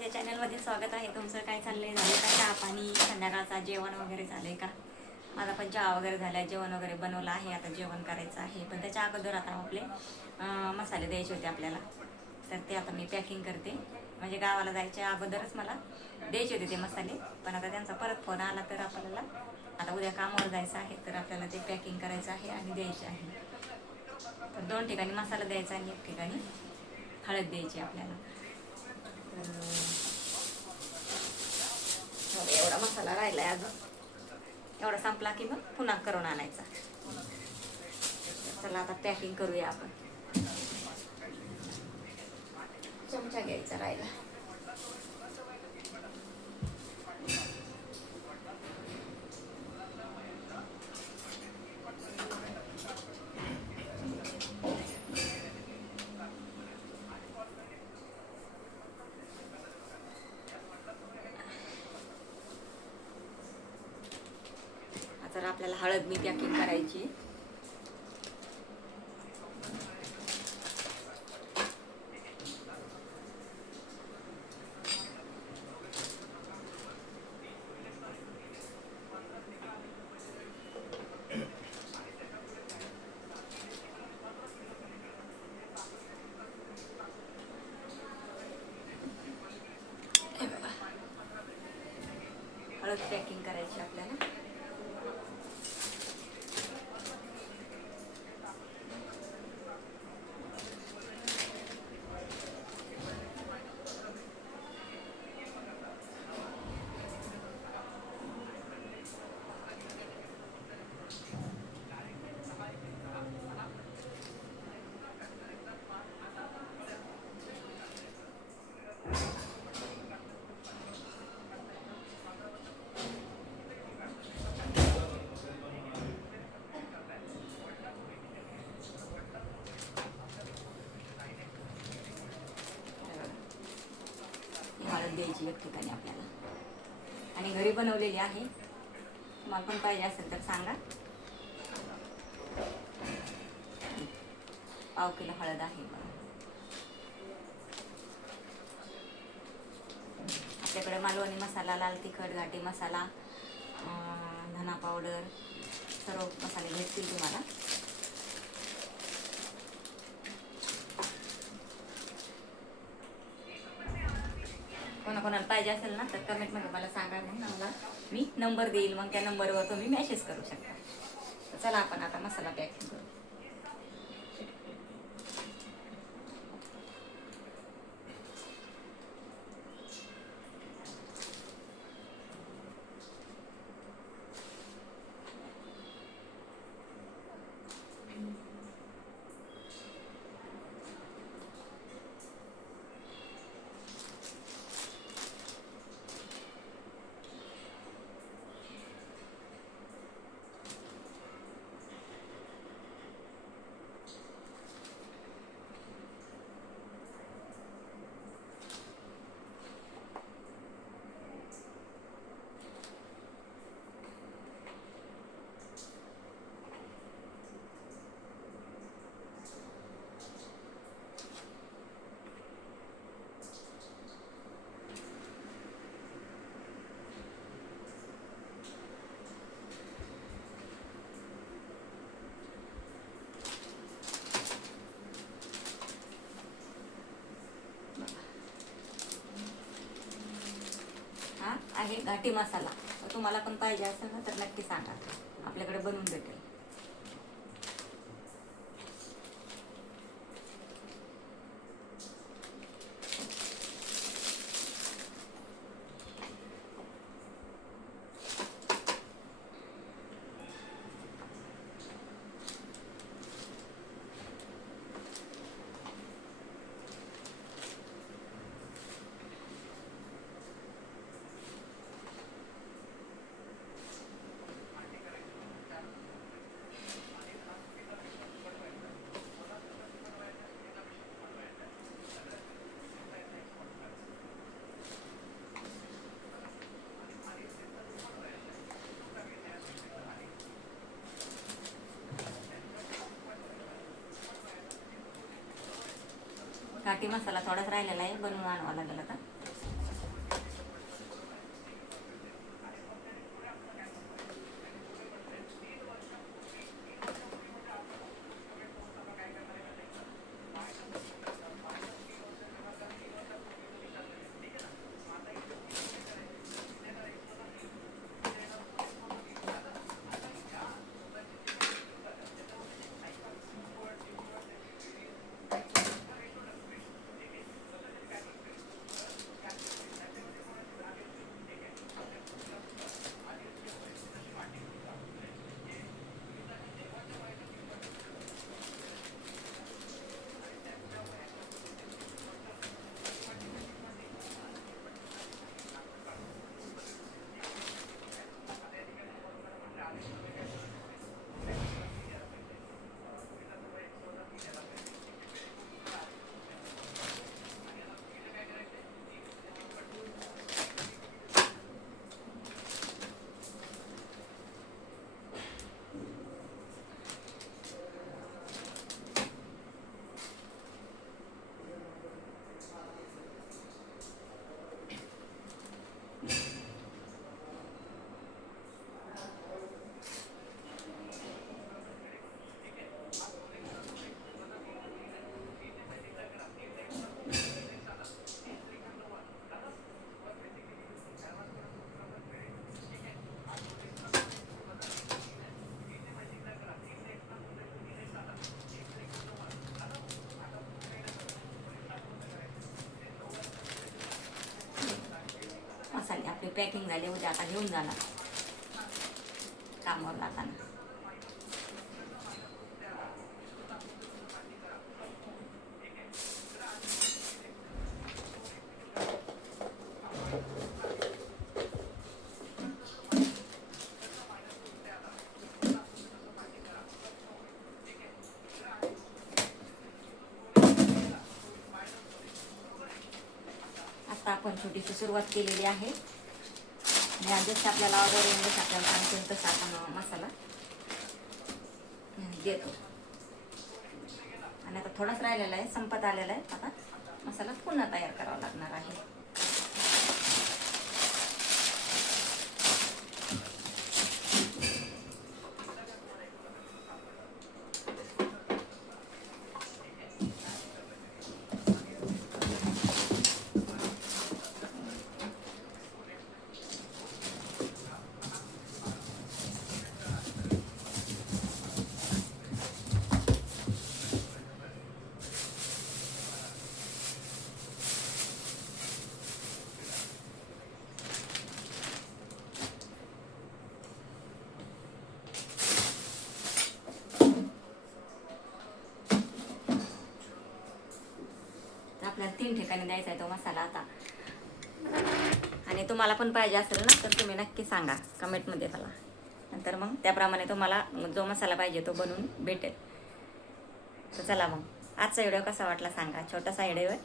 माझ्या चॅनलमध्ये स्वागत आहे तुमचं. काय चाललंय? झालं का चहा पाणी? संध्याकाळचा जेवण वगैरे झालंय का? माझा पण चहा वगैरे झाला आहे, जेवण वगैरे बनवलं आहे. आता जेवण करायचं आहे, पण त्याच्या अगोदर आता आपले मसाले द्यायचे होते आपल्याला, तर ते आता मी पॅकिंग करते. म्हणजे गावाला जायच्या अगोदरच मला द्यायचे होते ते मसाले, पण आता त्यांचा परत फोन आला तर आपल्याला आता उद्या कामावर जायचं आहे, तर आपल्याला ते पॅकिंग करायचं आहे आणि द्यायचे आहे. तर 2 ठिकाणी मसाला द्यायचा आणि 1 ठिकाणी हळद द्यायची आपल्याला. तर एवढा मसाला राहिला आहे अजून, एवढा संपला की मग पुन्हा करून आणायचा. चला आता पॅकिंग करूया आपण. चमचा घ्यायचा राहिला. तर आपल्याला हळद मी पॅकिंग करायची. हळद पॅकिंग करायची आपल्याला. हळद द्यायची 1 ठिकाणी आपल्याला, आणि घरी बनवलेली आहे. तुम्हाला पण पाहिजे असेल तर सांगा. पाव किलो हळद आहे. आपल्याकडे मालवणी मसाला, लाल तिखट, घाटी मसाला, धना पावडर, सर्व मसाले भेटतील तुम्हाला. कोणाकोणाला पाहिजे असेल ना तर कमेंटमध्ये मला सांगा, मग मला मी नंबर देईल, मग त्या नंबरवर तुम्ही मेसेज करू शकता. तर चला आपण आता मसाला पॅकिंग करू. हा आहे घाटी मसाला. तर तुम्हाला पण पाहिजे असेल ना तर नक्की सांगा, आपल्याकडे बनवून भेटेल. घाटी मसाला थोडाच राहिलेला आहे, बनवून आणावा लागेल आता. पॅकिंग झाली, उद्या आता घेऊन जाणार कामावर जाताना. आता आपण छोटीशी सुरुवात केलेली आहे आणि जसं आपल्याला ऑर्डर येऊन जसं आपल्याला सांगतील तसं आपण मसाला देतो. आणि आता थोडाच राहिलेला आहे, संपत आलेला आहे. आता मसाला पुन्हा तयार करावा लागणार आहे. आपल्याला 3 ठिकाणी द्यायचा आहे तो मसाला आता. आणि तुम्हाला पण पाहिजे असेल ना तर तुम्ही नक्की सांगा कमेंटमध्ये मला, नंतर मग त्याप्रमाणे तुम्हाला जो मसाला पाहिजे तो बनवून भेटेल. तर चला मग आजचा व्हिडिओ कसा वाटला सांगा, छोटासा व्हिडिओ आहे.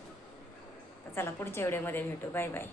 तर चला पुढच्या व्हिडिओमध्ये भेटू. Bye bye.